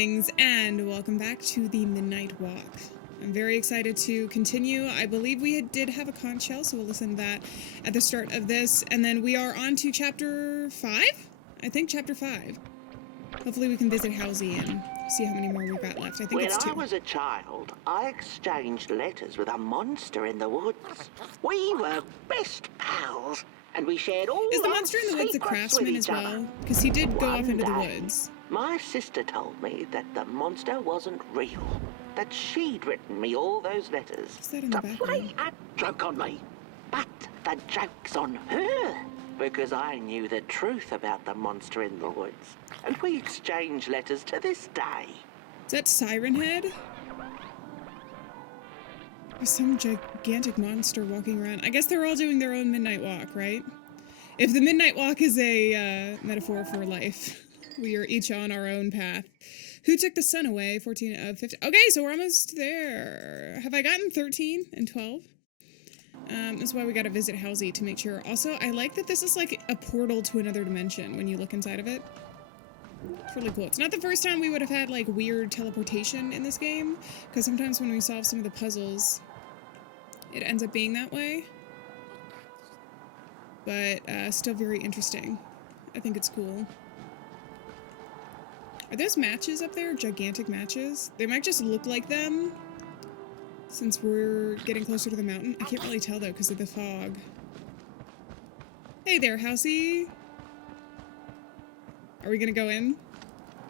Greetings and welcome back to the Midnight Walk. I'm very excited to continue. I believe we did have a conch shell, so we'll listen to that at the start of this. And then we are on to chapter 5? I think chapter 5. Hopefully we can visit Halsey and see how many more we've got left. I think it's 2. When I was a child, I exchanged letters with a monster in the woods. We were best pals, and we shared all Is the our monster in the woods a secrets craftsman with as each other. well? Because he did go off One into the day, woods. My sister told me that the monster wasn't real, that she'd written me all those letters What's that in the to background? play a joke on me. But the joke's on her, because I knew the truth about the monster in the woods, and we exchange letters to this day. Is that Siren Head? There's some gigantic monster walking around. I guess they're all doing their own midnight walk, right? If the midnight walk is a metaphor for life, we are each on our own path. Who took the sun away? 14 of 50. Okay, so we're almost there. Have I gotten 13 and 12? That's why we gotta visit Halsey to make sure. Also, I like that this is like a portal to another dimension when you look inside of it. It's really cool. It's not the first time we would have had like weird teleportation in this game, because sometimes when we solve some of the puzzles, it ends up being that way. But still very interesting. I think it's cool. Are those matches up there? Gigantic matches? They might just look like them since we're getting closer to the mountain. I can't really tell though because of the fog. Hey there, Halsey. Are we gonna go in?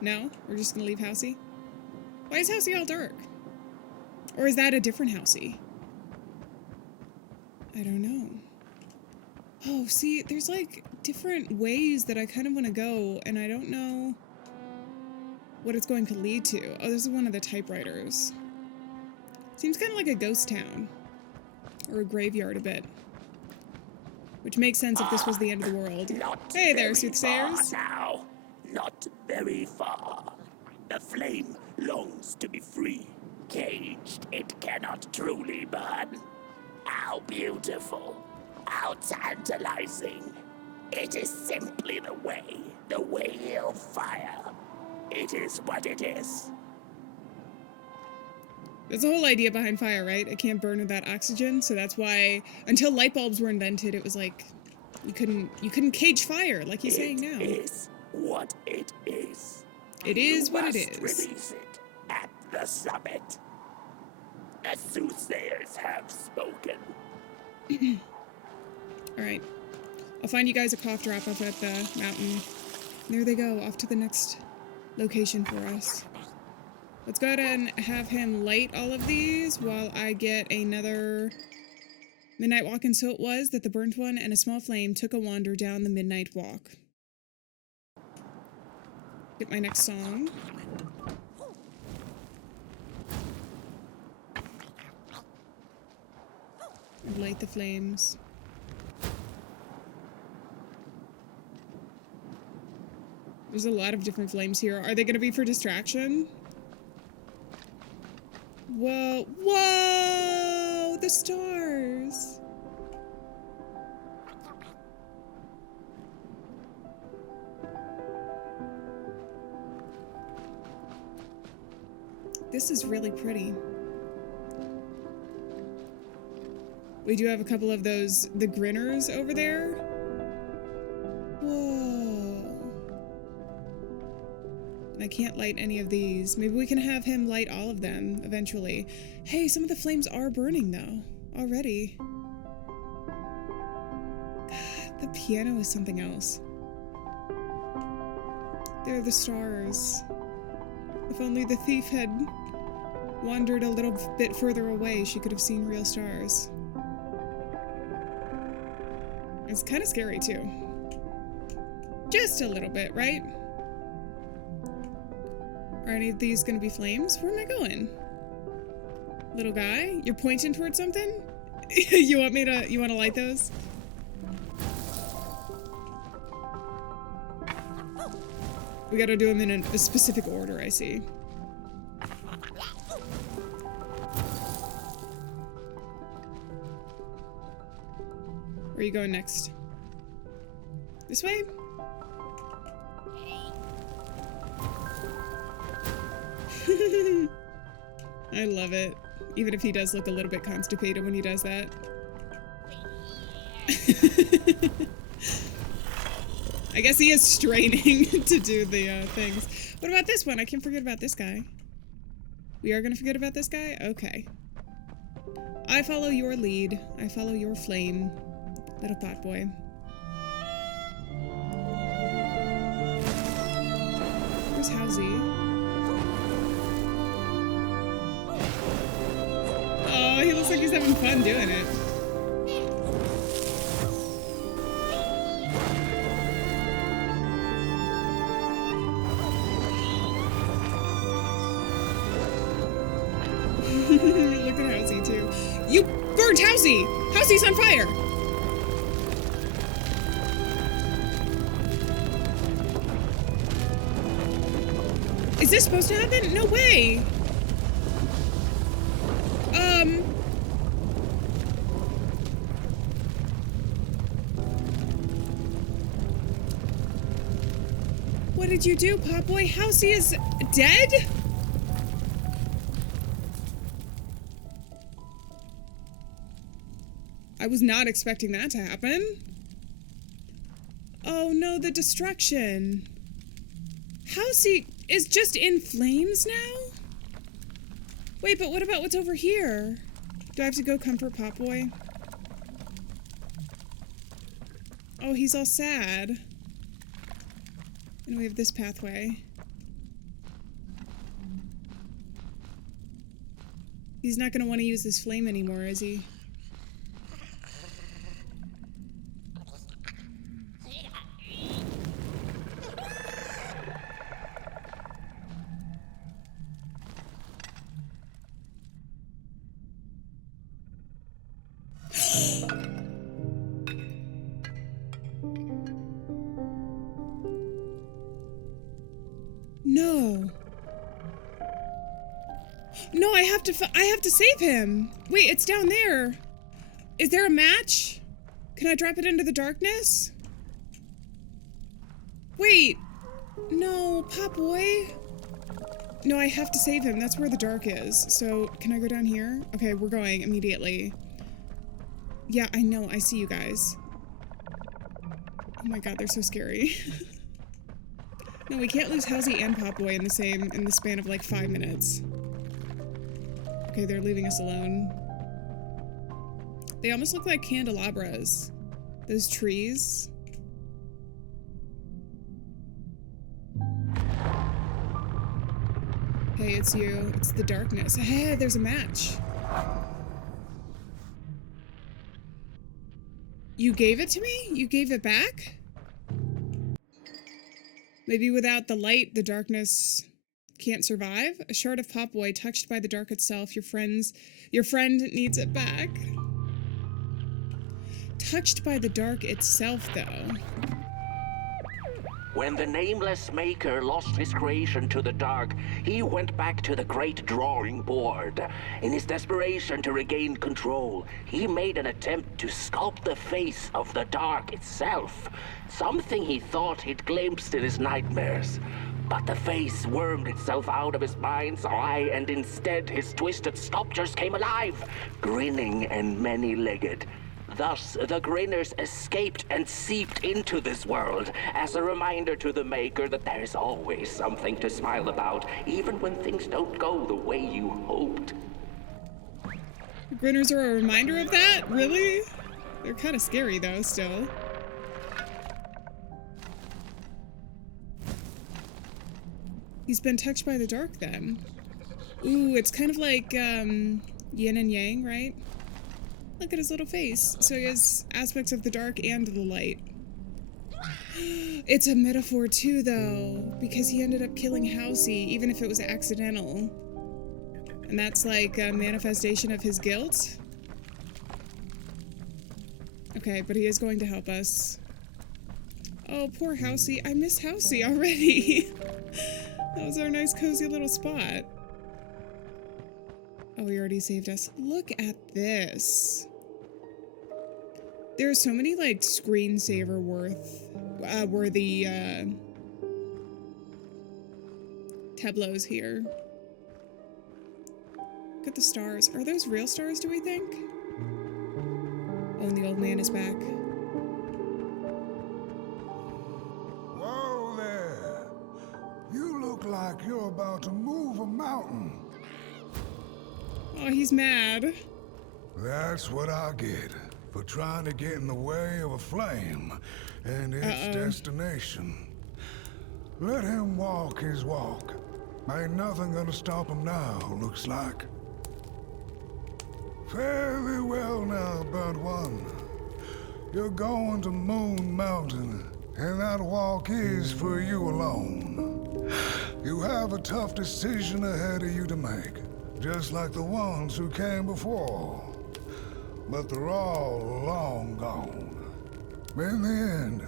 No? We're just gonna leave Halsey? Why is Halsey all dark? Or is that a different Halsey? I don't know. Oh, see, there's like different ways that I kind of want to go, and I don't know what it's going to lead to. Oh, this is one of the typewriters. Seems kind of like a ghost town. Or a graveyard a bit. Which makes sense if this was the end of the world. Hey there, soothsayers. Now, not very far. The flame longs to be free. Caged, it cannot truly burn. How beautiful. How tantalizing. It is simply the way of fire. It is what it is. There's a whole idea behind fire, right? It can't burn without oxygen, so that's why until light bulbs were invented, it was like you couldn't cage fire, like he's saying now. It is what it is. It is You what it must is. Release it at the summit. The soothsayers have spoken. Alright. I'll find you guys a cough drop up at the mountain. There they go, off to the next location for us. Let's go ahead and have him light all of these while I get another midnight walk. And so it was that the burnt one and a small flame took a wander down the midnight walk. Get my next song. And light the flames. There's a lot of different flames here. Are they going to be for distraction? Whoa. Whoa! The stars! This is really pretty. We do have a couple of those, the grinners over there. Whoa. I can't light any of these. Maybe we can have him light all of them eventually. Hey, some of the flames are burning though, already. God, the piano is something else. They're the stars. If only the thief had wandered a little bit further away, she could have seen real stars. It's kind of scary too. Just a little bit, right? Are any of these gonna be flames? Where am I going? Little guy? You're pointing towards something? You wanna light those? We gotta do them in a specific order, I see. Where are you going next? This way? I love it. Even if he does look a little bit constipated when he does that. I guess he is straining to do the things. What about this one? I can't forget about this guy. We are gonna forget about this guy? Okay. I follow your lead. I follow your flame, little pot boy. Where's Halsey? Oh, he looks like he's having fun doing it. Look at Halsey too. You burnt Halsey! Halsey's on fire! Is this supposed to happen? No way! What did you do, Pop Boy? Halsey is dead? I was not expecting that to happen. Oh no, the destruction. Halsey is just in flames now? Wait, but what about what's over here? Do I have to go comfort Pop Boy? Oh, he's all sad. And we have this pathway. He's not gonna want to use this flame anymore, is he? No. No, I have to save him. Wait, it's down there. Is there a match? Can I drop it into the darkness? Wait. No, Pop Boy. No, I have to save him. That's where the dark is. So, can I go down here? Okay, we're going immediately. Yeah, I know. I see you guys. Oh my god, they're so scary. No, we can't lose Halsey and Pop Boy in the span of like 5 minutes. Okay, they're leaving us alone. They almost look like candelabras. Those trees. Hey, it's you. It's the darkness. Hey, there's a match. You gave it to me? You gave it back? Maybe without the light, the darkness can't survive? A shard of Pop Boy touched by the dark itself. Your friend needs it back. Touched by the dark itself, though. When the nameless maker lost his creation to the dark, he went back to the great drawing board. In his desperation to regain control, he made an attempt to sculpt the face of the dark itself, something he thought he'd glimpsed in his nightmares. But the face wormed itself out of his mind's eye, and instead his twisted sculptures came alive, grinning and many-legged. Thus, the grinners escaped and seeped into this world as a reminder to the maker that there is always something to smile about, even when things don't go the way you hoped. The grinners are a reminder of that? Really? They're kind of scary, though, still. He's been touched by the dark, then. Ooh, it's kind of like, yin and yang, right? Look at his little face. So he has aspects of the dark and the light. It's a metaphor too, though, because he ended up killing Halsey, even if it was accidental. And that's like a manifestation of his guilt. Okay, but he is going to help us. Oh, poor Halsey. I miss Halsey already. That was our nice, cozy little spot. Oh, he already saved us. Look at this. There are so many, like, screensaver worthy tableaus here. Look at the stars. Are those real stars, do we think? Oh, and the old man is back. Whoa there! You look like you're about to move a mountain. Oh, he's mad. That's what I get for trying to get in the way of a flame and its destination. Let him walk his walk. Ain't nothing gonna stop him now, looks like. Fare thee well now, Burnt One. You're going to Moon Mountain, and that walk is for you alone. You have a tough decision ahead of you to make, just like the ones who came before. But they're all long gone. In the end,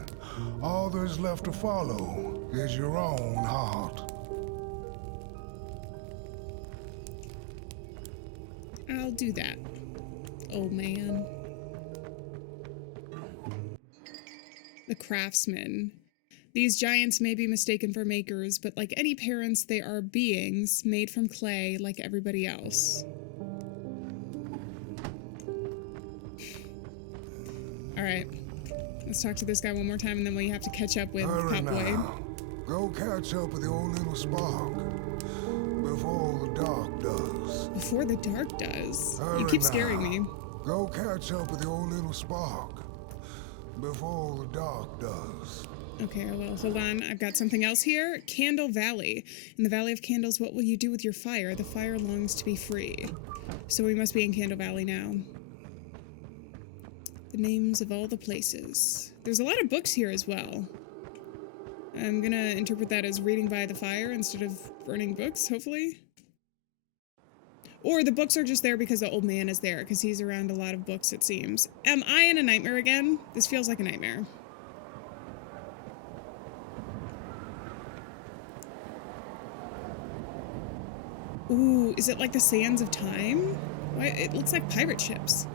all there's left to follow is your own heart. I'll do that. Oh, man. The craftsman. These giants may be mistaken for makers, but like any parents, they are beings made from clay like everybody else. Alright. Let's talk to this guy one more time and then we have to catch up with Popboy. Go catch up with the old little spark before the dark does. Before the dark does? Hurry You keep now. scaring me. Go catch up with the old little spark before the dark does. Okay, well, hold on. I've got something else here. Candle Valley. In the Valley of Candles, what will you do with your fire? The fire longs to be free. So we must be in Candle Valley now. The names of all the places. There's a lot of books here as well. I'm gonna interpret that as reading by the fire instead of burning books, hopefully. Or the books are just there because the old man is there, because he's around a lot of books, it seems. Am I in a nightmare again? This feels like a nightmare. Ooh, is it like the Sands of Time? Why, it looks like pirate ships.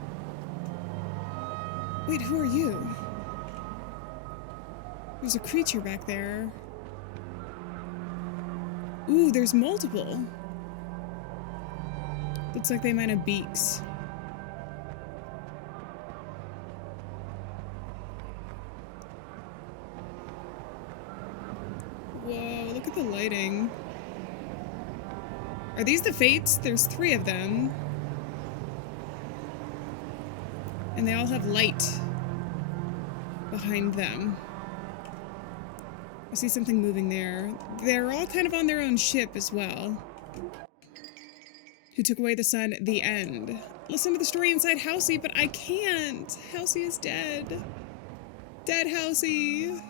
Wait, who are you? There's a creature back there. Ooh, there's multiple. Looks like they might have beaks. Whoa, look at the lighting. Are these the Fates? There's 3 of them. And they all have light behind them. I see something moving there. They're all kind of on their own ship as well. Who took away the sun? The end. Listen to the story inside Housey, but I can't. Housey is dead. Dead Housey.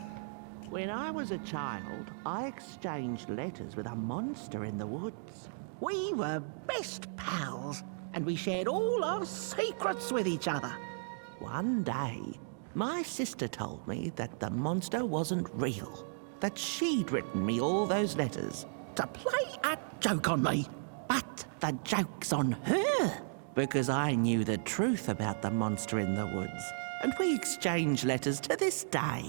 When I was a child, I exchanged letters with a monster in the woods. We were best pals, and we shared all our secrets with each other. One day, my sister told me that the monster wasn't real, that she'd written me all those letters to play a joke on me. But the joke's on her, because I knew the truth about the monster in the woods, and we exchange letters to this day.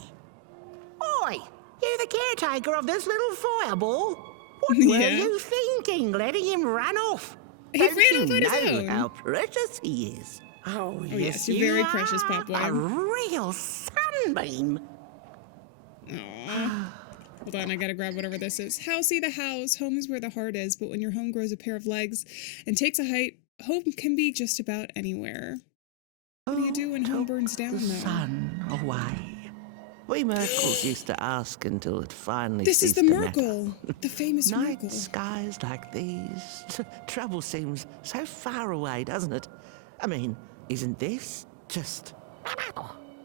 Oi! You the caretaker of this little fireball? What were you thinking, letting him run off? He Don't ran you off on his know own. how precious he is? Oh, yes, you're very precious, are Popboy. a real sunbeam. Aww. Hold on, I gotta grab whatever this is. Housey the house. Home is where the heart is, but when your home grows a pair of legs and takes a height, home can be just about anywhere. What do you do when home burns down, The though? sun away. We Merkles used to ask until it finally This is ceased the to matter. Merkle. The famous Night Merkle. skies like these. Trouble seems so far away, doesn't it? I mean, isn't this just...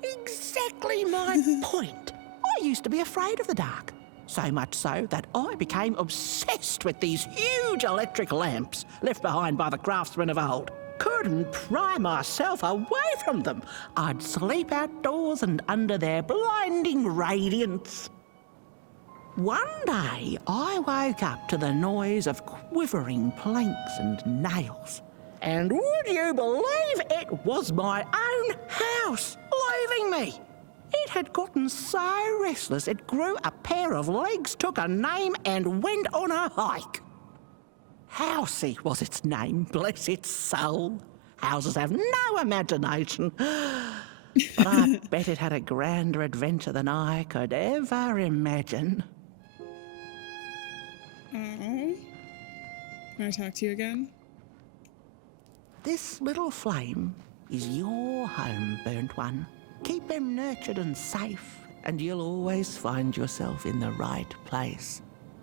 Exactly my point. I used to be afraid of the dark. So much so that I became obsessed with these huge electric lamps left behind by the craftsmen of old. Couldn't pry myself away from them. I'd sleep outdoors and under their blinding radiance. One day, I woke up to the noise of quivering planks and nails. And would you believe it was my own house leaving me? It had gotten so restless it grew a pair of legs, took a name, and went on a hike. Housey was its name, bless its soul. Houses have no imagination. But I bet it had a grander adventure than I could ever imagine. Oh. Can I talk to you again? This little flame is your home, burnt one. Keep him nurtured and safe, and you'll always find yourself in the right place.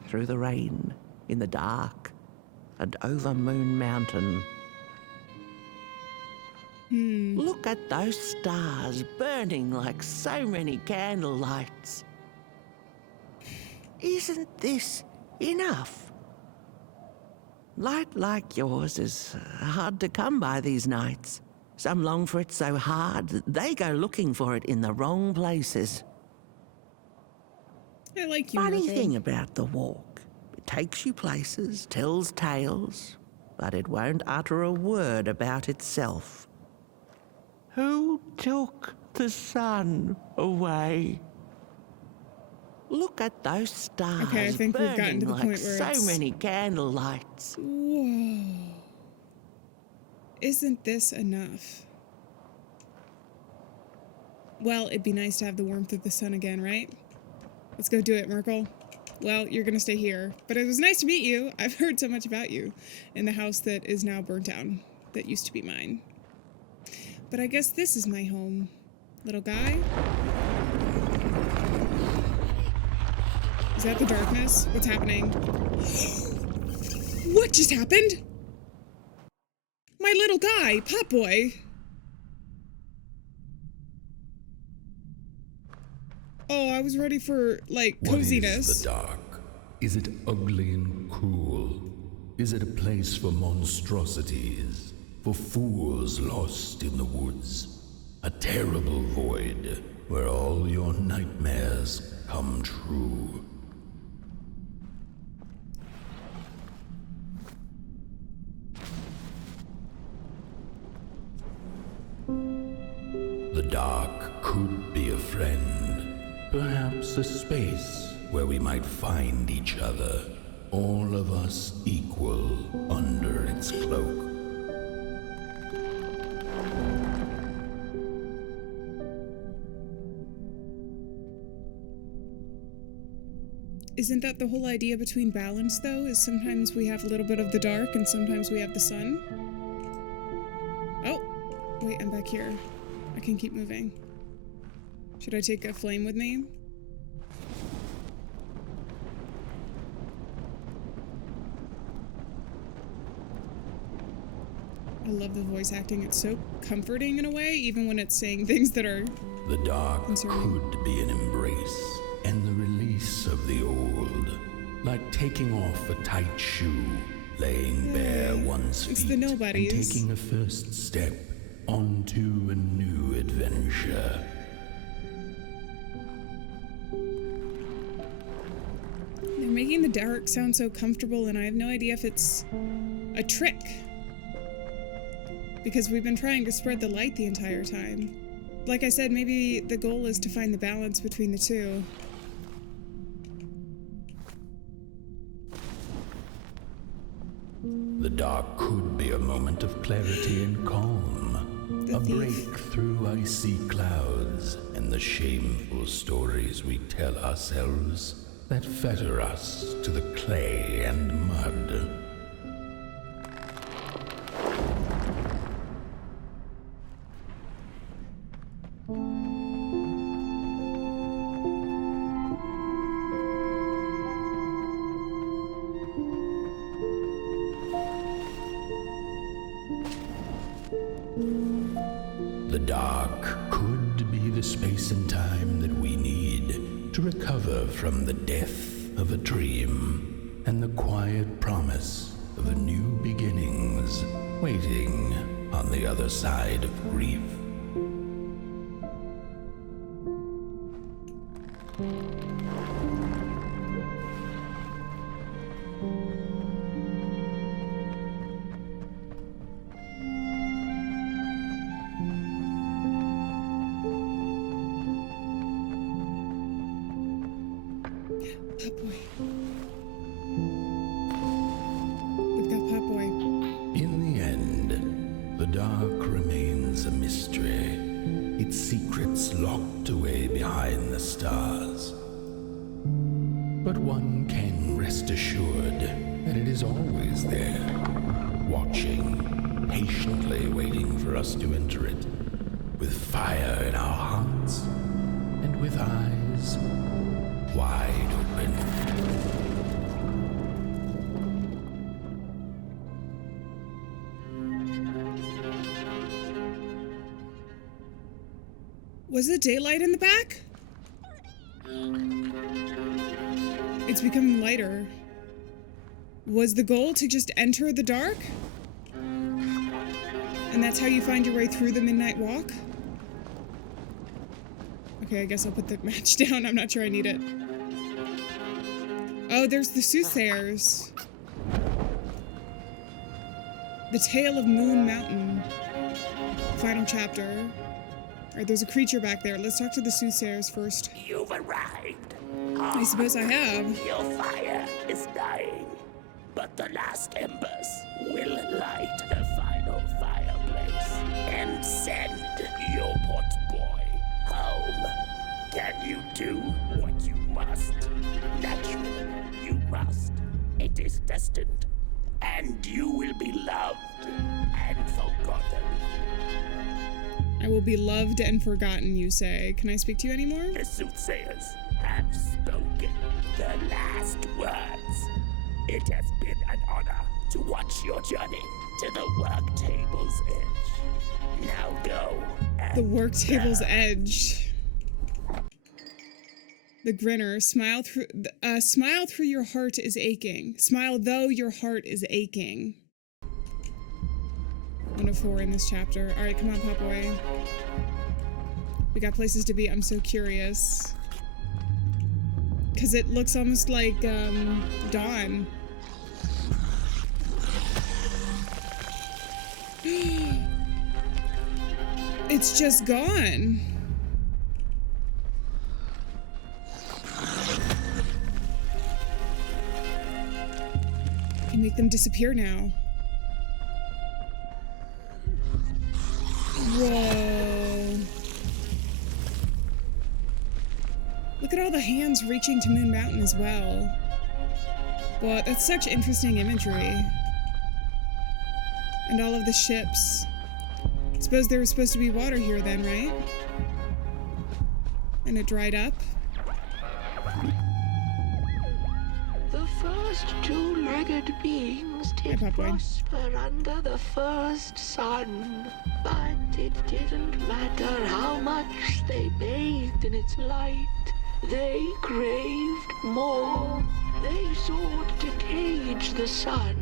Through the rain, in the dark, and over Moon Mountain. Look at those stars burning like so many candle lights. Isn't this enough? Light like yours is hard to come by these nights. Some long for it so hard that they go looking for it in the wrong places. I like you, Funny Myrtle. thing about the walk. It takes you places, tells tales, but it won't utter a word about itself. Who took the sun away? Look at those stars Okay, I think we've gotten burning to the like point where so it's- many candle lights. Whoa. Isn't this enough? Well, it'd be nice to have the warmth of the sun again, right? Let's go do it, Merkel. Well, you're gonna stay here. But it was nice to meet you. I've heard so much about you in the house that is now burnt down, that used to be mine. But I guess this is my home, little guy. Is that the darkness? What's happening? What just happened? My little guy, Pop Boy. Oh, I was ready for, like, coziness. What is the dark? Is it ugly and cruel? Is it a place for monstrosities? For fools lost in the woods? A terrible void where all your nightmares come true? The dark could be a friend, perhaps a space where we might find each other, all of us equal under its cloak. Isn't that the whole idea between balance, though? Is sometimes we have a little bit of the dark and sometimes we have the sun? Oh, wait, I'm back here. I can keep moving. Should I take a flame with me? I love the voice acting. It's so comforting in a way, even when it's saying things that are... The dark Concerning. could be an embrace and the release of the old, like taking off a tight shoe, laying bare one's It's feet, the and nobodies. taking a first step onto a new adventure. They're making the dark sound so comfortable, and I have no idea if it's a trick. Because we've been trying to spread the light the entire time. Like I said, maybe the goal is to find the balance between the two. The dark could be a moment of clarity and calm, The a thief. break through icy clouds and the shameful stories we tell ourselves that fetter us to the clay and mud. The dark could be the space and time that we need to recover from the death of a dream and the quiet promise of new beginnings waiting on the other side of grief. Pop Boy. We've got is always there, watching, patiently waiting for us to enter it, with fire in our hearts and with eyes wide open. Was it daylight in the back? It's becoming lighter. Was the goal to just enter the dark? And that's how you find your way through the midnight walk? Okay, I guess I'll put the match down. I'm not sure I need it. Oh, there's the soothsayers. The Tale of Moon Mountain. Final chapter. Alright, there's a creature back there. Let's talk to the soothsayers first. You've arrived. I suppose I have. Your fire is dying, but the last embers will light the final fireplace and send your pot boy home. Can you do what you must? Naturally, you must. It is destined, and you will be loved and forgotten. I will be loved and forgotten, you say. Can I speak to you anymore? The soothsayers have spoken the last words. It has been an honor to watch your journey to the work table's edge. Now go. The work table's edge. The grinner. Smile through your heart is aching. Smile though your heart is aching. 104 in this chapter. Alright, come on, Popboy. We got places to be. I'm so curious. Because it looks almost like, dawn. It's just gone. You make them disappear now. Whoa. Look at all the hands reaching to Moon Mountain as well. But that's such interesting imagery. And all of the ships. I suppose there was supposed to be water here then, right? And it dried up. The first two-legged beings did prosper under the first sun, but it didn't matter how much they bathed in its light. They craved more. They sought to cage the sun,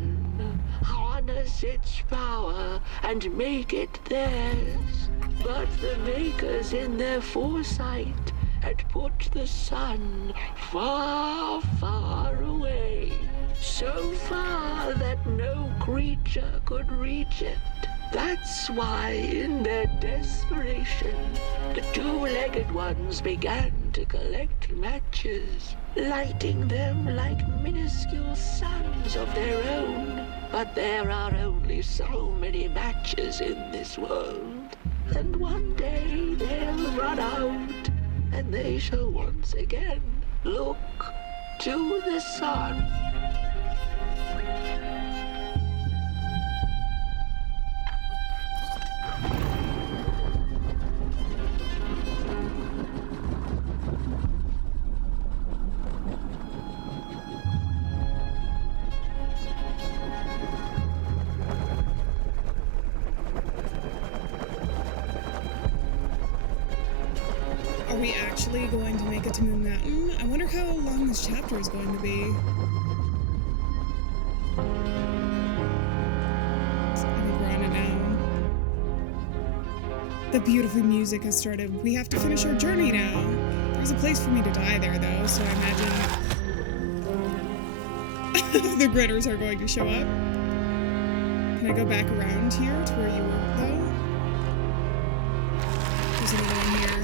harness its power, and make it theirs. But the makers in their foresight had put the sun far, far away. So far that no creature could reach it. That's why, in their desperation, the two-legged ones began to collect matches, lighting them like minuscule suns of their own. But there are only so many matches in this world, and one day they'll run out, and they shall once again look to the sun. Are we actually going to make it to Moon Mountain? I wonder how long this chapter is going to be. I think we're on it now. The beautiful music has started. We have to finish our journey now. There's a place for me to die there, though, so I imagine the gritters are going to show up. Can I go back around here to where you were, though? There's another one here.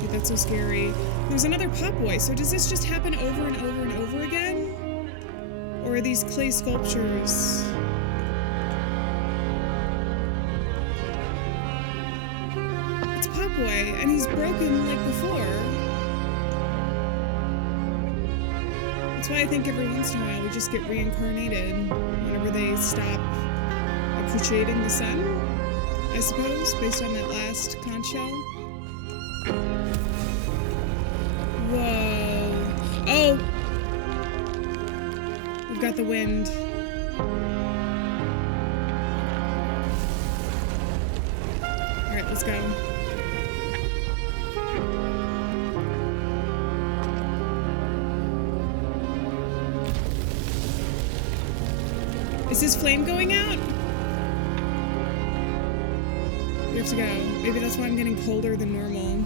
Dude, that's so scary. There's another pop boy. So does this just happen over and over and over again? Or are these clay sculptures? It's pop boy, and he's broken like before. What's why I think every once in a while we just get reincarnated whenever they stop appreciating the sun, I suppose, based on that last conch shell. Whoa. Oh! We've got the wind. Alright, let's go. Is his flame going out? We have to go. Maybe that's why I'm getting colder than normal.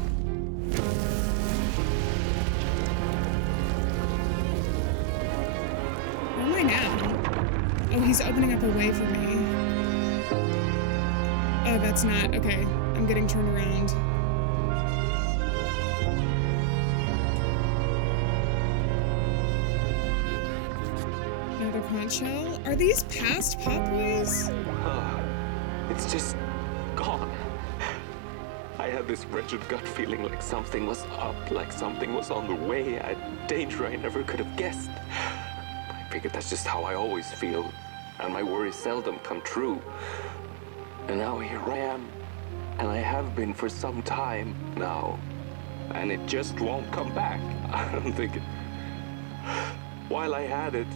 Where am I now? Oh, he's opening up a way for me. Oh, that's not... Okay. I'm getting turned around. Another conch shell? Are these past Potboys? It's just gone. I had this wretched gut feeling like something was up, like something was on the way, a danger I never could have guessed. I figured that's just how I always feel, and my worries seldom come true. And now here I am, and I have been for some time now, and it just won't come back. I'm thinking, while I had it,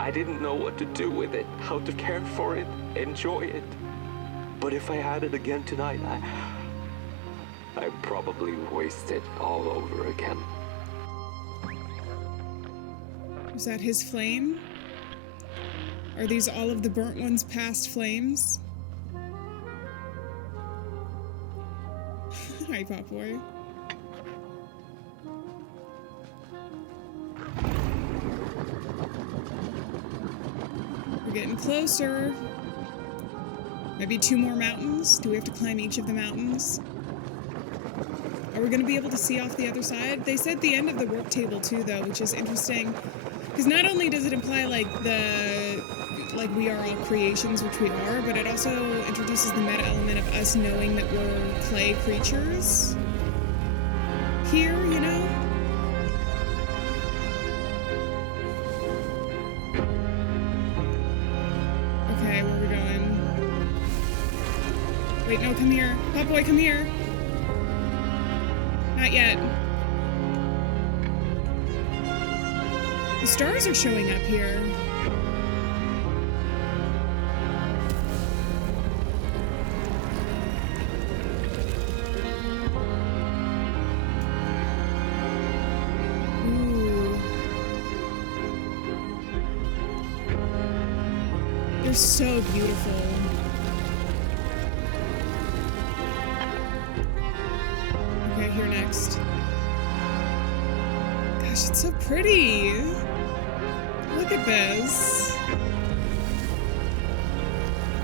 I didn't know what to do with it, how to care for it, enjoy it. But if I had it again tonight, I'd probably waste it all over again. Is that his flame? Are these all of the burnt ones past flames? Hi, Potboy. We're getting closer. Maybe 2 more mountains? Do we have to climb each of the mountains? Are we going to be able to see off the other side? They said the end of the work table too, though, which is interesting. Because not only does it imply, like, we are all creations, which we are, but it also introduces the meta element of us knowing that we're clay creatures. Here, you know? Okay, where are we going? Wait, no, come here. Potboy, come here. Not yet. The stars are showing up here. Ooh. They're so beautiful. Okay, here next. Gosh, it's so pretty. Look at this.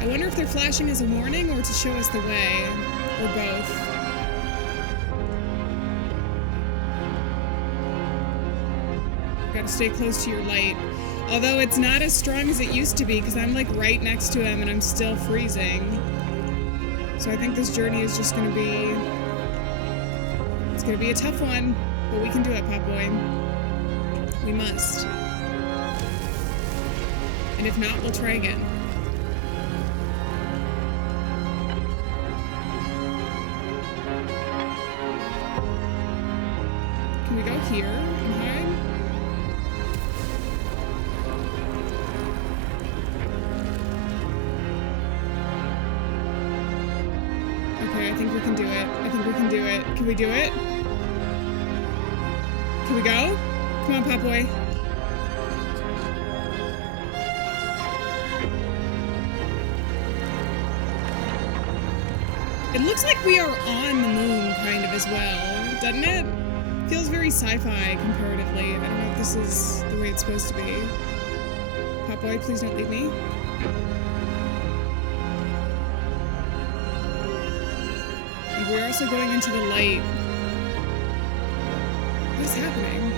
I wonder if they're flashing as a warning or to show us the way, or both. Gotta stay close to your light. Although it's not as strong as it used to be, because I'm like right next to him and I'm still freezing. So I think this journey is just gonna be... It's gonna be a tough one, but we can do it, Potboy. We must. And if not, we'll try again. Can we go here and hide? Okay, I think we can do it. I think we can do it. Can we do it? Can we go? Come on, Potboy. It looks like we are on the moon, kind of, as well, doesn't it? Feels very sci-fi, comparatively. I don't know if this is the way it's supposed to be. Potboy, please don't leave me. And we're also going into the light. What is happening?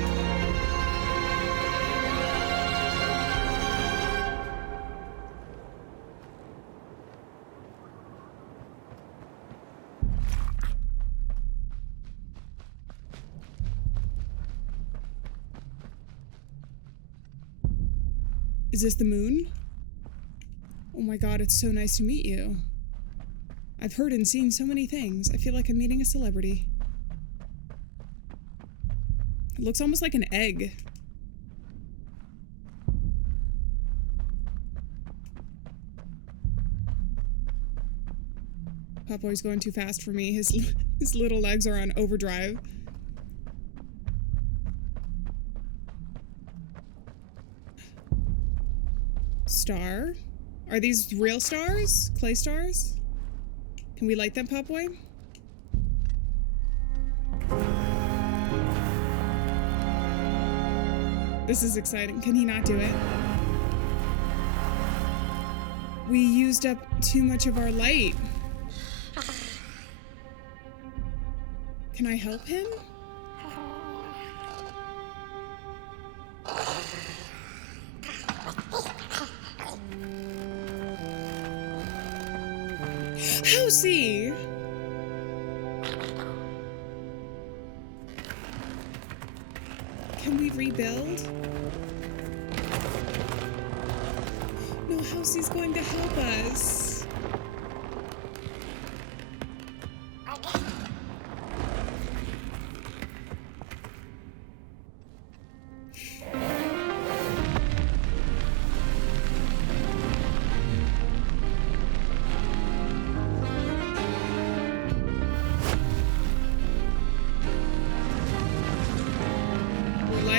Is this the moon? Oh my god, it's so nice to meet you. I've heard and seen so many things. I feel like I'm meeting a celebrity. It looks almost like an egg. Popboy's going too fast for me. His little legs are on overdrive. Star? Are these real stars? Clay stars? Can we light them, Popboy? This is exciting. Can he not do it? We used up too much of our light. Can I help him? How's he? Can we rebuild? No, How's going to help us?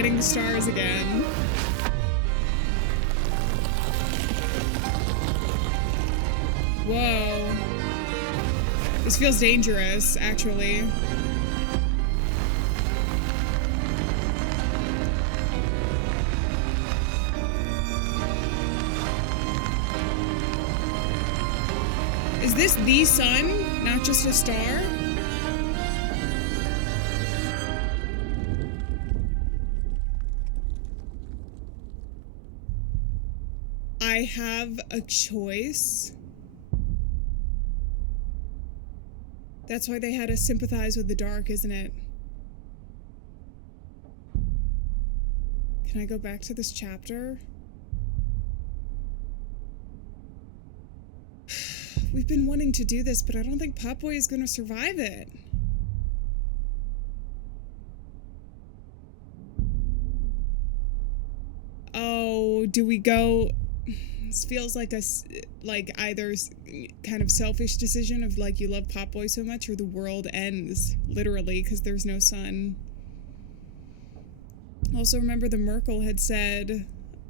The stars again. Whoa. This feels dangerous, actually. Is this the sun, not just a star? I have a choice. That's why they had to sympathize with the dark, isn't it? Can I go back to this chapter? We've been wanting to do this, but I don't think Popboy is going to survive it. Oh, do we go... This feels like either kind of selfish decision of like you love Popboy so much, or the world ends literally because there's no sun. Also, remember the Merkel had said,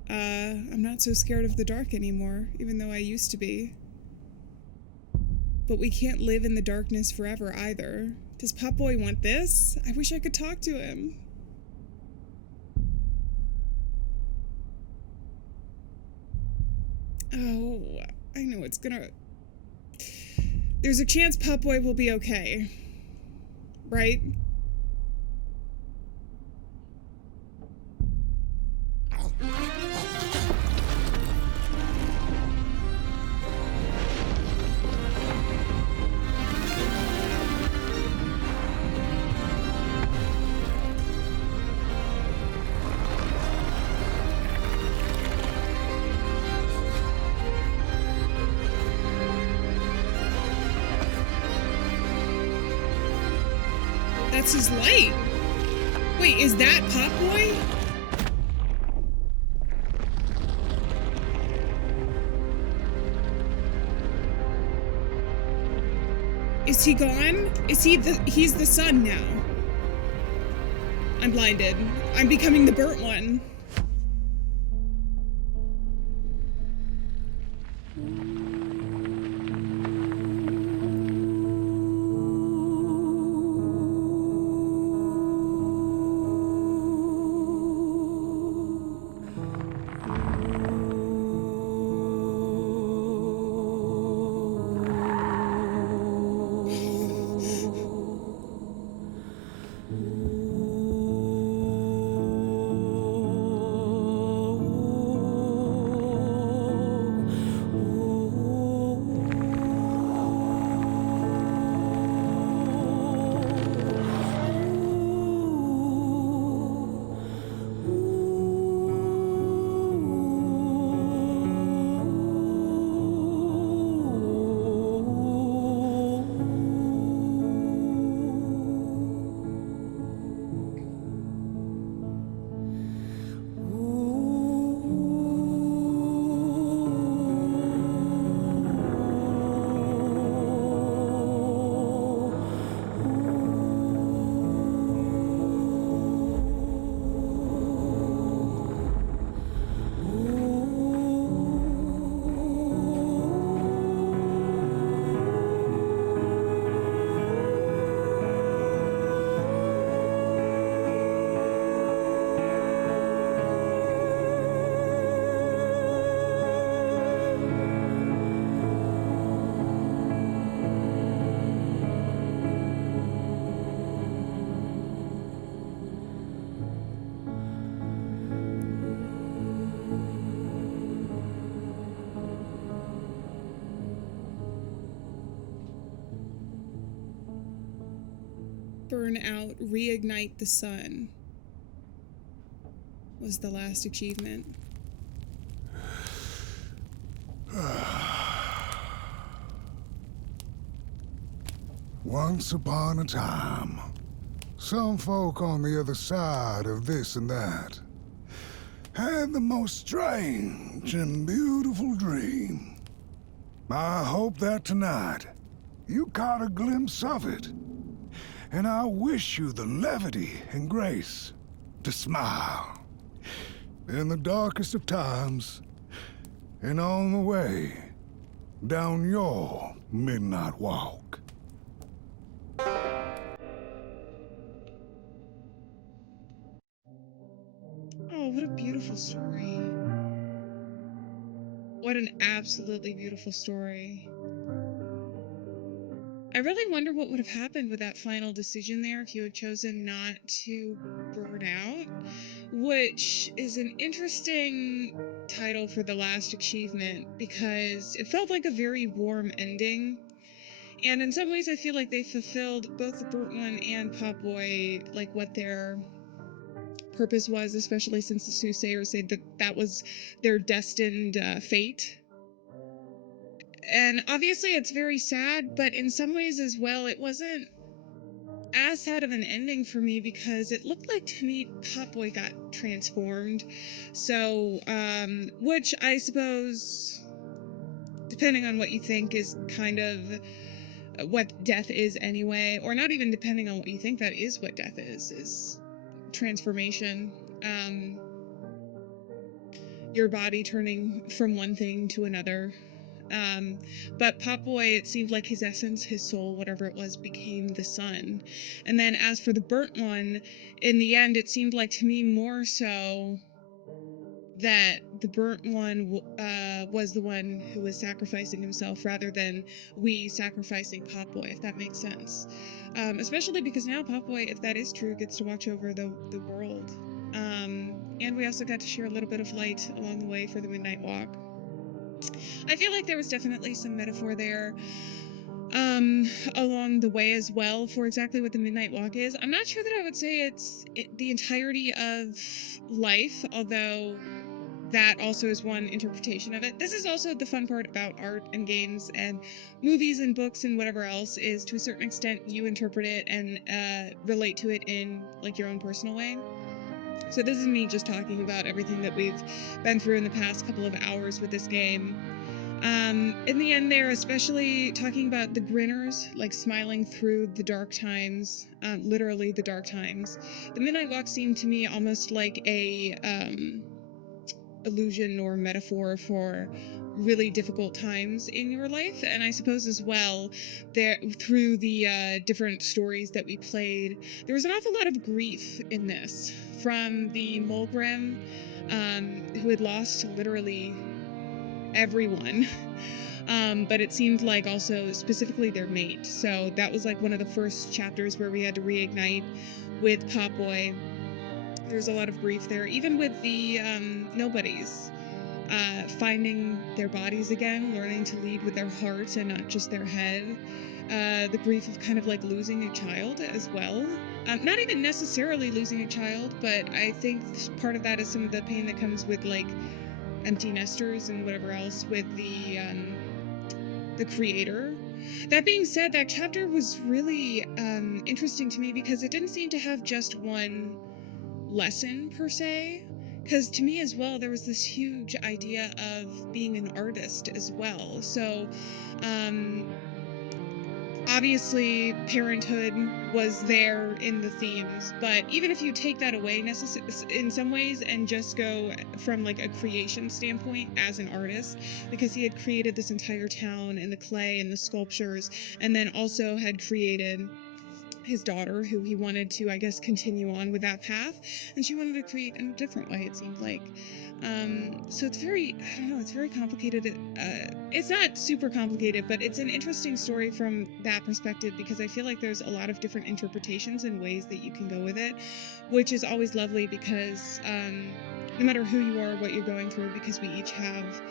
"I'm not so scared of the dark anymore, even though I used to be." But we can't live in the darkness forever either. Does Popboy want this? I wish I could talk to him. Oh, I know it's gonna... There's a chance Popboy will be okay. Right? That's his light. Wait, is that Popboy? Is he gone? Is he he's the sun now? I'm blinded. I'm becoming the burnt one. burn out, reignite the sun was the last achievement. Once upon a time, some folk on the other side of this and that had the most strange and beautiful dream. I hope that tonight you caught a glimpse of it, and I wish you the levity and grace to smile in the darkest of times and on the way down your midnight walk. Oh, what a beautiful story. What an absolutely beautiful story. I really wonder what would have happened with that final decision there if you had chosen not to burn out, which is an interesting title for the last achievement because it felt like a very warm ending. And in some ways, I feel like they fulfilled both the burnt one and Pop Boy, like what their purpose was, especially since the soothsayers said that that was their destined fate. And obviously it's very sad, but in some ways as well, it wasn't as sad of an ending for me because it looked like to me Pop Boy got transformed. So, which I suppose, depending on what you think, is kind of what death is anyway, or not even depending on what you think, that is what death is transformation. Your body turning from one thing to another. But Pop Boy, it seemed like his essence, his soul, whatever it was, became the sun. And then as for the burnt one, in the end, it seemed like to me more so that the burnt one was the one who was sacrificing himself rather than we sacrificing Pop Boy, if that makes sense. Especially because now Pop Boy, if that is true, gets to watch over the world. And we also got to share a little bit of light along the way for the Midnight Walk. I feel like there was definitely some metaphor there along the way as well for exactly what the Midnight Walk is. I'm not sure that I would say it's the entirety of life, although that also is one interpretation of it. This is also the fun part about art and games and movies and books and whatever else, is to a certain extent you interpret it and relate to it in like your own personal way. So this is me just talking about everything that we've been through in the past couple of hours with this game. In the end there, especially talking about the grinners, like smiling through the dark times, literally the dark times. The Midnight Walk seemed to me almost like a illusion or metaphor for really difficult times in your life. And I suppose as well, there through the different stories that we played, there was an awful lot of grief in this from the Mulgrim, who had lost literally everyone. But it seemed like also specifically their mate. So that was like one of the first chapters where we had to reignite with Pop Boy. There's a lot of grief there, even with the nobodies. Finding their bodies again, learning to lead with their hearts and not just their head. The grief of kind of like losing a child as well. Not even necessarily losing a child, but I think part of that is some of the pain that comes with like empty nesters and whatever else with the creator. That being said, that chapter was really interesting to me because it didn't seem to have just one lesson per se, because to me as well there was this huge idea of being an artist as well. So obviously parenthood was there in the themes, but even if you take that away in some ways and just go from like a creation standpoint as an artist, because he had created this entire town and the clay and the sculptures, and then also had created his daughter, who he wanted to, I guess, continue on with that path, and she wanted to create in a different way, it seemed like. So it's very, I don't know, it's very complicated. It's not super complicated, but it's an interesting story from that perspective because I feel like there's a lot of different interpretations and ways that you can go with it, which is always lovely because no matter who you are, what you're going through, because we each have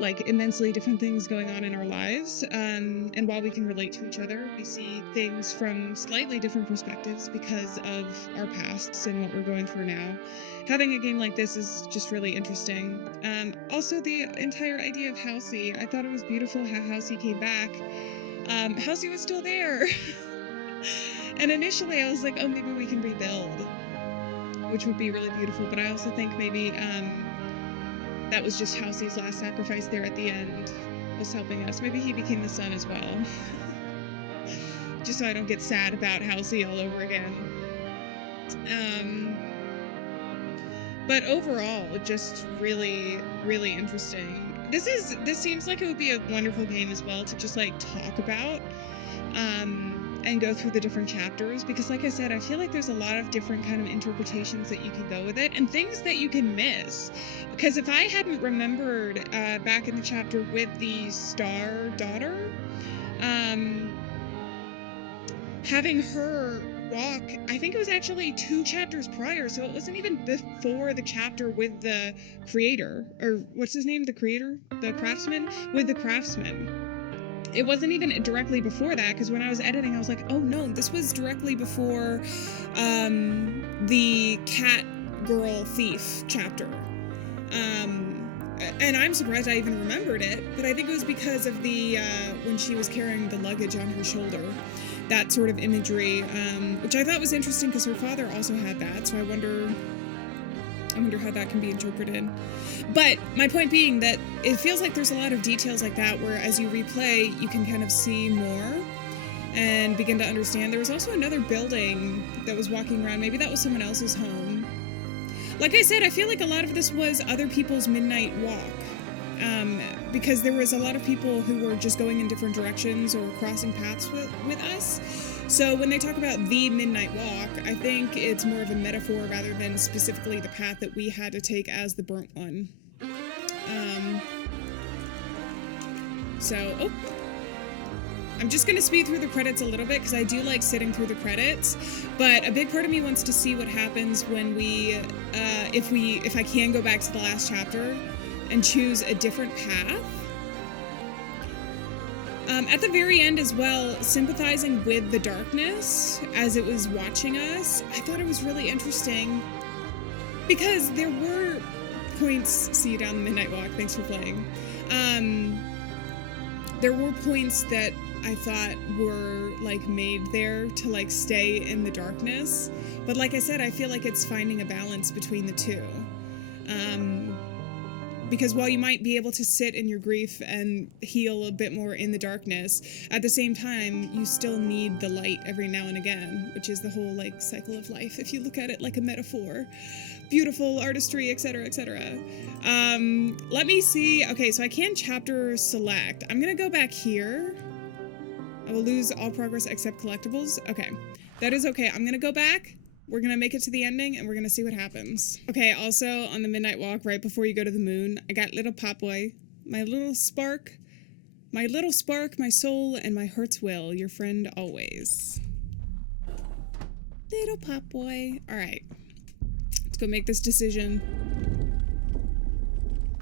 like immensely different things going on in our lives. And while we can relate to each other, we see things from slightly different perspectives because of our pasts and what we're going through now. Having a game like this is just really interesting. Also, the entire idea of Halsey, I thought it was beautiful how Halsey came back. Halsey was still there. And initially I was like, oh, maybe we can rebuild, which would be really beautiful. But I also think maybe that was just Halsey's last sacrifice there at the end, was helping us. Maybe he became the sun as well. Just so I don't get sad about Halsey all over again. But overall, just really, really interesting. This seems like it would be a wonderful game as well to just like talk about. And go through the different chapters, because like I said, I feel like there's a lot of different kind of interpretations that you can go with it and things that you can miss. Because if I hadn't remembered back in the chapter with the star daughter, having her walk, I think it was actually 2 chapters prior, so it wasn't even before the chapter with the creator, or what's his name, the creator, the craftsman, with the craftsman. It wasn't even directly before that, because when I was editing, I was like, oh no, this was directly before the cat girl thief chapter. And I'm surprised I even remembered it, but I think it was because of the, when she was carrying the luggage on her shoulder, that sort of imagery, which I thought was interesting because her father also had that, so I wonder how that can be interpreted. But my point being that it feels like there's a lot of details like that where as you replay, you can kind of see more and begin to understand. There was also another building that was walking around. Maybe that was someone else's home. Like I said, I feel like a lot of this was other people's midnight walk. Because there was a lot of people who were just going in different directions or crossing paths with us. So when they talk about the midnight walk, I think it's more of a metaphor rather than specifically the path that we had to take as the burnt one. I'm just going to speed through the credits a little bit because I do like sitting through the credits, but a big part of me wants to see what happens when we, if I can go back to the last chapter and choose a different path. At the very end as well, sympathizing with the darkness as it was watching us, I thought it was really interesting because there were points, see you down the midnight walk, thanks for playing. There were points that I thought were like made there to like stay in the darkness. But like I said, I feel like it's finding a balance between the two. Because while you might be able to sit in your grief and heal a bit more in the darkness, at the same time, you still need the light every now and again, which is the whole like cycle of life, if you look at it like a metaphor. Beautiful artistry, etc., etc. Let me see. Okay, so I can chapter select. I'm gonna go back here. I will lose all progress except collectibles. Okay, that is okay. I'm gonna go back. We're gonna make it to the ending and we're gonna see what happens. Okay, also on the midnight walk, right before you go to the moon, I got little Pop Boy, my little spark, my soul, and my heart's will, your friend always. Little Pop Boy. All right, let's go make this decision.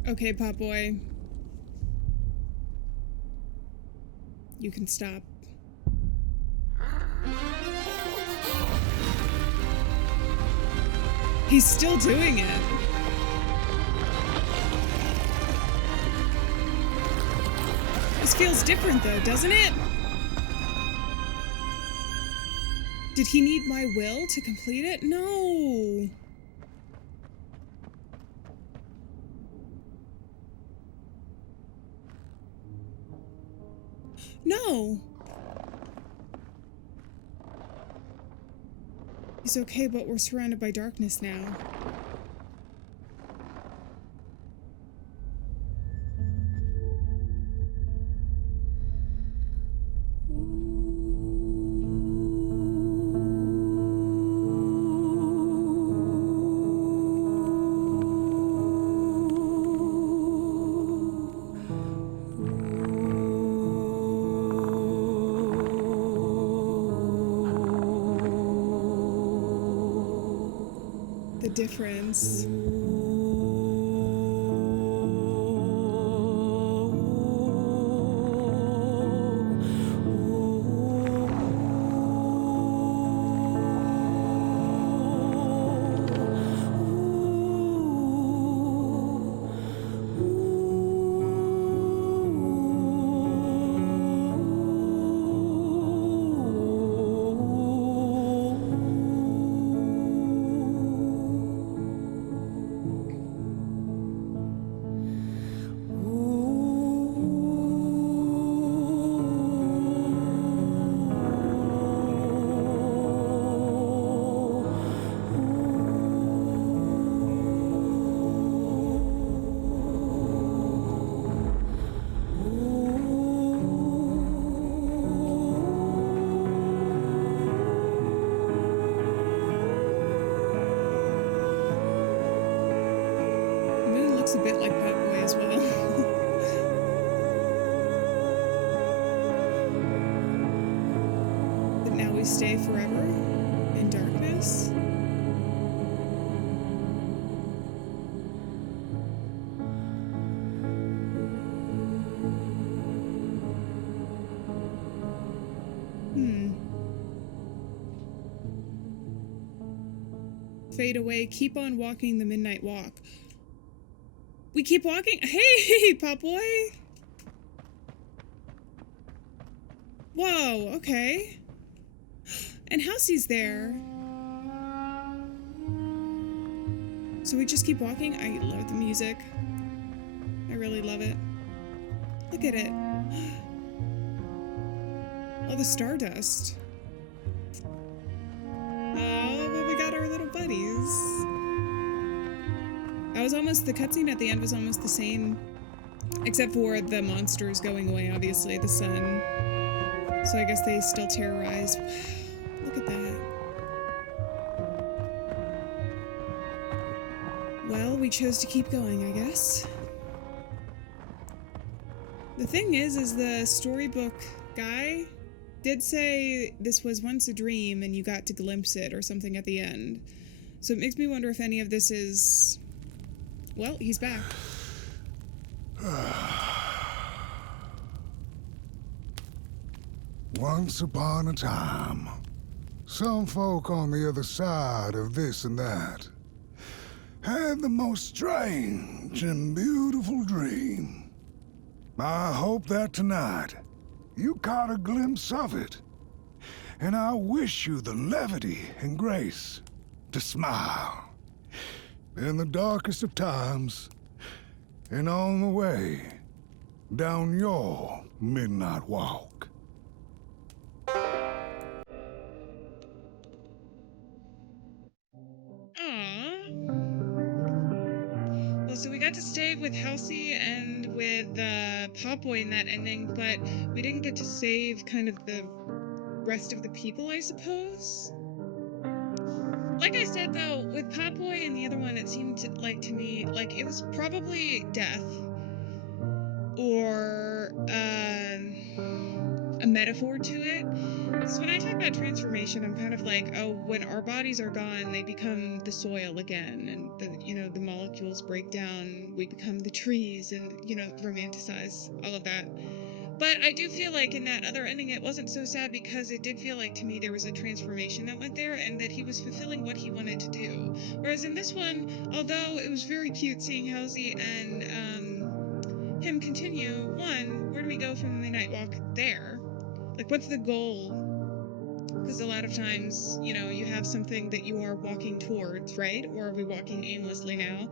Okay, Pop Boy. You can stop. He's still doing it. This feels different though, doesn't it? Did he need my will to complete it? No. No. He's okay, but we're surrounded by darkness now. The difference. a bit like Potboy as well. But now we stay forever in darkness. Fade away, keep on walking the midnight walk. We keep walking? Hey, Potboy! Whoa, okay. And Halsey's there. So we just keep walking? I love the music. I really love it. Look at it. All the stardust. Oh, but we got our little buddies. That was almost, the cutscene at the end was almost the same, except for the monsters going away, obviously, the sun. So I guess they still terrorize. Wow, look at that. Well, we chose to keep going, I guess. The thing is the storybook guy did say this was once a dream and you got to glimpse it or something at the end. So it makes me wonder if any of this is... Well, he's back. Once upon a time, some folk on the other side of this and that had the most strange and beautiful dream. I hope that tonight you caught a glimpse of it, and I wish you the levity and grace to smile in the darkest of times and on the way down your midnight walk. Well, so we got to stay with Halsey and with Potboy in that ending, but we didn't get to save kind of the rest of the people, I suppose. Like I said, though, with Potboy and the other one, it seemed like to me like it was probably death or a metaphor to it. Because when I talk about transformation, I'm kind of like, oh, when our bodies are gone, they become the soil again, and the molecules break down, we become the trees, and romanticize all of that. But I do feel like in that other ending, it wasn't so sad because it did feel like to me there was a transformation that went there, and that he was fulfilling what he wanted to do. Whereas in this one, although it was very cute seeing Halsey and him continue, one, where do we go from the midnight walk there? Like, what's the goal? Because a lot of times, you have something that you are walking towards, right? Or are we walking aimlessly now?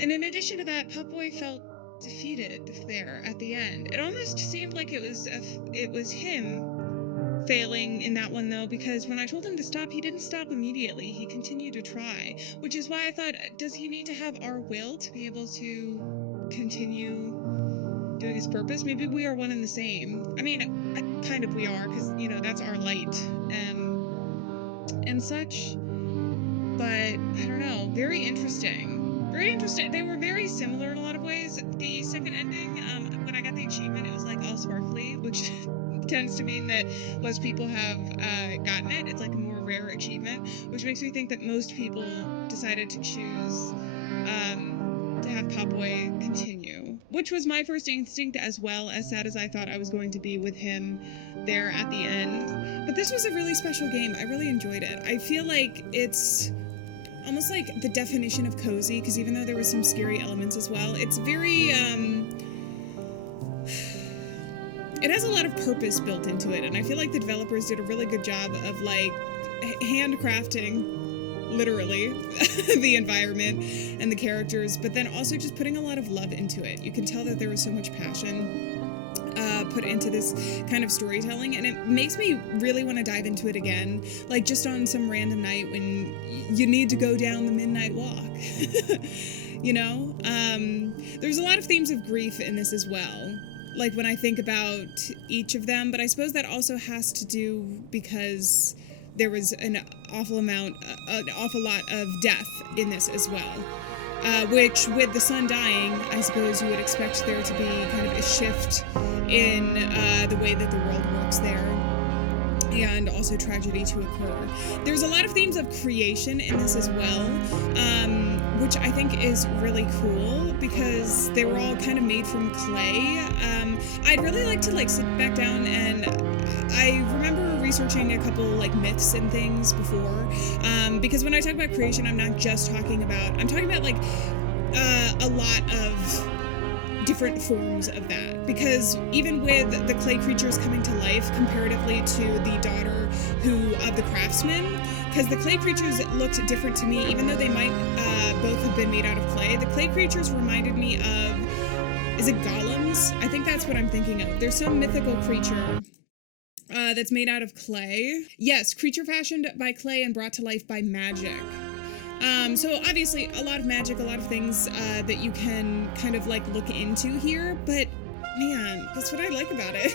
And in addition to that, Potboy felt defeated there at the end. It almost seemed like it was him failing in that one, though, because when I told him to stop, he didn't stop immediately. He continued to try, which is why I thought, does he need to have our will to be able to continue doing his purpose? Maybe we are one and the same. I mean, kind of we are, because, that's our light and such. But I don't know, very interesting. Very interesting. They were very similar in a lot of ways. The second ending, when I got the achievement, it was like all sparkly, which tends to mean that less people have gotten it. It's like a more rare achievement, which makes me think that most people decided to choose to have Potboy continue, which was my first instinct as well, as sad as I thought I was going to be with him there at the end. But this was a really special game. I really enjoyed it. I feel like it's almost like the definition of cozy, because even though there was some scary elements as well, it's very, it has a lot of purpose built into it, and I feel like the developers did a really good job of, like, handcrafting, literally, the environment and the characters, but then also just putting a lot of love into it. You can tell that there was so much passion put into this kind of storytelling, and it makes me really want to dive into it again, like just on some random night when you need to go down the midnight walk. There's a lot of themes of grief in this as well, like when I think about each of them, but I suppose that also has to do because there was an awful lot of death in this as well. which with the sun dying, I suppose you would expect there to be kind of a shift in the way that the world works there, and also tragedy to occur. There's a lot of themes of creation in this as well, which I think is really cool because they were all kind of made from clay. I'd really like to like sit back down, and I remember researching a couple like myths and things before, because when I talk about creation, I'm not just talking about, I'm talking about like a lot of different forms of that, because even with the clay creatures coming to life comparatively to the daughter of the craftsman, because the clay creatures looked different to me, even though they might both have been made out of clay. The clay creatures reminded me of, is it golems? I think that's what I'm thinking of. There's some mythical creature that's made out of clay. Yes, creature fashioned by clay and brought to life by magic. So obviously a lot of magic, a lot of things that you can kind of like look into here, but man, that's what I like about it.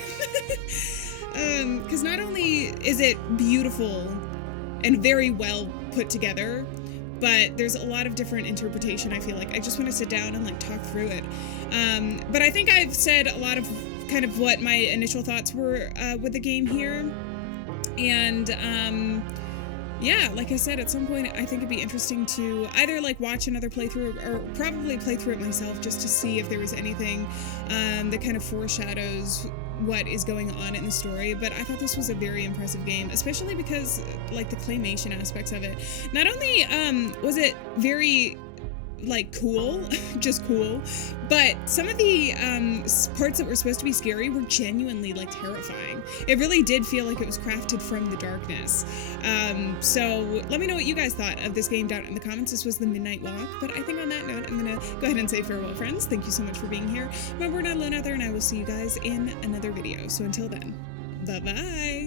Because not only is it beautiful and very well put together, but there's a lot of different interpretation. I feel like I just want to sit down and like talk through it. But I think I've said a lot of kind of what my initial thoughts were with the game here. And yeah, like I said, at some point I think it'd be interesting to either like watch another playthrough or probably play through it myself just to see if there was anything that kind of foreshadows what is going on in the story. But I thought this was a very impressive game, especially because like the claymation aspects of it. Not only was it very like cool, just cool, but some of the parts that were supposed to be scary were genuinely like terrifying. It really did feel like it was crafted from the darkness. So let me know what you guys thought of this game down in the comments. This was the Midnight Walk, but I think on that note, I'm gonna go ahead and say farewell, friends. Thank you so much for being here. Remember, we're not alone out there, and I will see you guys in another video. So until then, bye-bye.